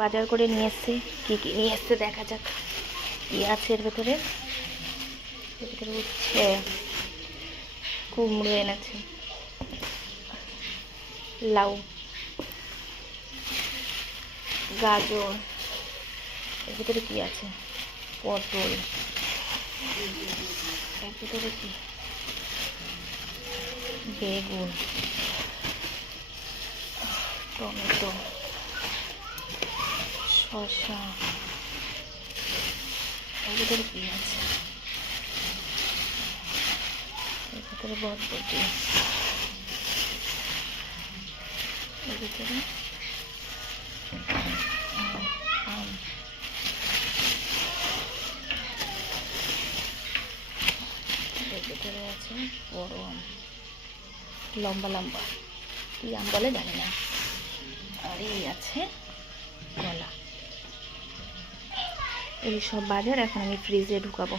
বাজার করে নিয়ে এসেছি। কী কী নিয়ে এসছে দেখা যাক। কী আছে এর ভেতরে? উচ্ছে, কুমড়ো এনেছে, লাউ, গাজর, এর ভিতরে কী আছে? পটল, এর ভিতরে কি? বেগুন, টমেটো, শসা, এর ভিতরে কী আছে? এর ভিতরে বরবটি, এর ভিতরে আম, এর ভিতরে আছে বড় আম, লম্বা লম্বা, কী আম বলে জানি না। আর এই আছে কলা। এই সব বাজার এখন আমি ফ্রিজে ঢুকাবো।